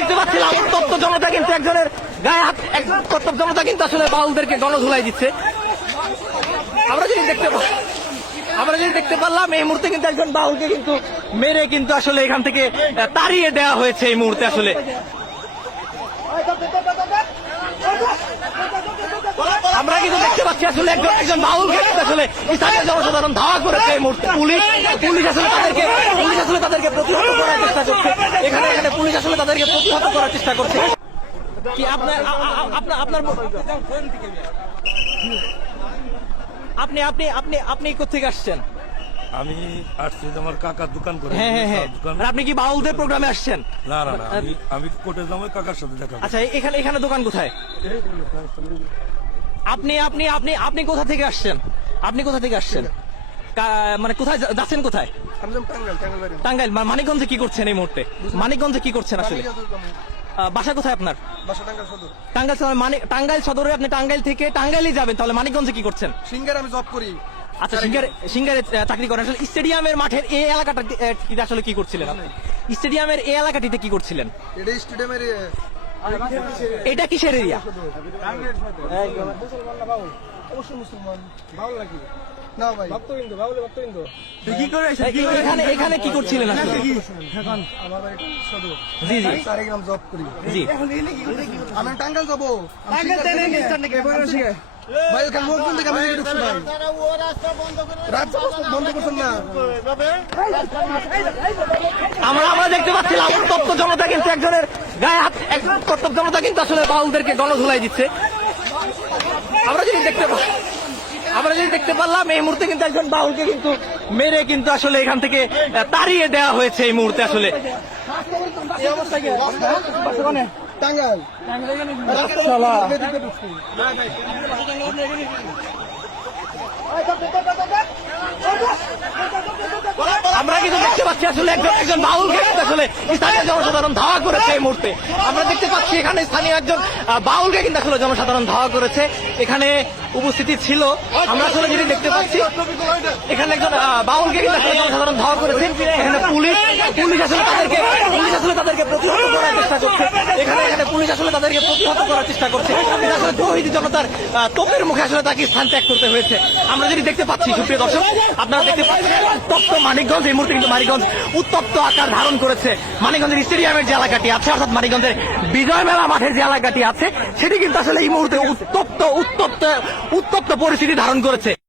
দেখতে পাচ্ছিলাম উত্তপ্ত জনতা কিন্তু একজনের গায়ে হাত, একজন উত্তপ্ত জনতা কিন্তু আসলে বাউলদেরকে গণধুলাই দিচ্ছে। আমরা যদি দেখতে পারলাম এই মুহূর্তে কিন্তু একজন বাউলকে কিন্তু মেরে কিন্তু আসলে এখান থেকে তাড়িয়ে দেওয়া হয়েছে এই মুহূর্তে। আসলে আমরা কিন্তু দেখতে পাচ্ছি আসলে একজন বাউলকে আসলে স্থানীয় জনসাধারণ ধাওয়া করেছে এই মুহূর্তে। পুলিশ আসলে তাদেরকে প্রতিহত করার চেষ্টা করছে। এখানে পুলিশ আসলে তাদেরকে প্রতিহত করার চেষ্টা করছে। কি আপনার আপনি কোথেকে আসছেন? আমি আসছি আমার কাকার দোকান করে। হ্যাঁ। আপনি কি বাউলদের প্রোগ্রামে আসছেন? না, আমি কোর্টে যাবো কাকার সাথে দেখা। আচ্ছা, এখানে দোকান কোথায়? আপনি কোথা থেকে আসছেন? মানে কোথায় যাচ্ছেন? কোথায়? টাঙ্গাইল। মানিকগঞ্জে কি করছেন এই মুহূর্তে? মানিকগঞ্জে কি করছেন আসলে? বাসা কোথায় আপনার? টাঙ্গাইল সদরে। আপনি টাঙ্গাইল থেকে টাঙ্গাইলে যাবেন, তাহলে মানিকগঞ্জে কি করছেন? সিঙ্গার আমি জব করি। আচ্ছা, সিঙ্গারে চাকরি করেন। আসলে স্টেডিয়ামের মাঠের এই এলাকাটা আসলে কি করছিলেন আপনি? স্টেডিয়ামের এই এলাকাটিতে কি করছিলেন? এটা স্টেডিয়ামের এটা কিসের এরিয়া? অবশ্যই মুসলমান ভালো লাগে না ভাই, ভক্তবিন্দু কি করে এখানে কি করছিলেন আসলে? আমার বাড়ি সদর। জি। সারেগ্রাম জব করি। জি। আমি টাঙ্গাইল যাবো। ভাই ওখানে লোকজন থেকে আমি ঢুকছি ভাই। রাস্তা বন্ধ করছেন না। আমরা দেখতে পাচ্ছিলাম উত্তপ্ত জনতা কিন্তু একজনের গায়ে হাত, একজন উত্তপ্ত জনতা কিন্তু আসলে বাউলদেরকে গণধুলাই দিচ্ছে। আমরা যদি দেখতে পারলাম এই মুহূর্তে কিন্তু একজন বাউলকে কিন্তু মেরে কিন্তু আসলে এখান থেকে তাড়িয়ে দেওয়া হয়েছে এই মুহূর্তে। আসলে টাঙ্গাইল আমরা কিন্তু দেখতে পাচ্ছি আসলে একজন বাউলকে কিন্তু আসলে স্থানীয় জনসাধারণ ধাওয়া করেছে এই মুহূর্তে। আমরা দেখতে পাচ্ছি এখানে স্থানীয় একজন বাউলকে কিন্তু আসলে জনসাধারণ ধাওয়া করেছে। এখানে উপস্থিতি ছিল, আমরা আসলে যেটি দেখতে পাচ্ছি এখানে একজন বাউলকে কিন্তু আসলে জনসাধারণ ধাওয়া করেছে। এখানে পুলিশ আসলে তাদেরকে প্রতিহত করার চেষ্টা করছে। এখানে পুলিশ আসলে তাদেরকে প্রতিহত করার চেষ্টা করছে। আসলে তৌহিদি জনতার তোপের মুখে আসলে তাকে স্থান ত্যাগ করতে হয়েছে। আমরা যেটি দেখতে পাচ্ছি, সুপ্রিয় দর্শক, আপনারা দেখতে পাচ্ছেন উত্তপ্ত মানিকগঞ্জ। এই মুহূর্তে কিন্তু মানিকগঞ্জ উত্তপ্ত আকার ধারণ করেছে। মানিকগঞ্জের স্টেডিয়ামের যে এলাকাটি আছে, অর্থাৎ মানিকগঞ্জের বিজয় মেলা মাঠের যে এলাকাটি আছে, সেটি কিন্তু আসলে এই মুহূর্তে উত্তপ্ত পরিস্থিতি ধারণ করেছে।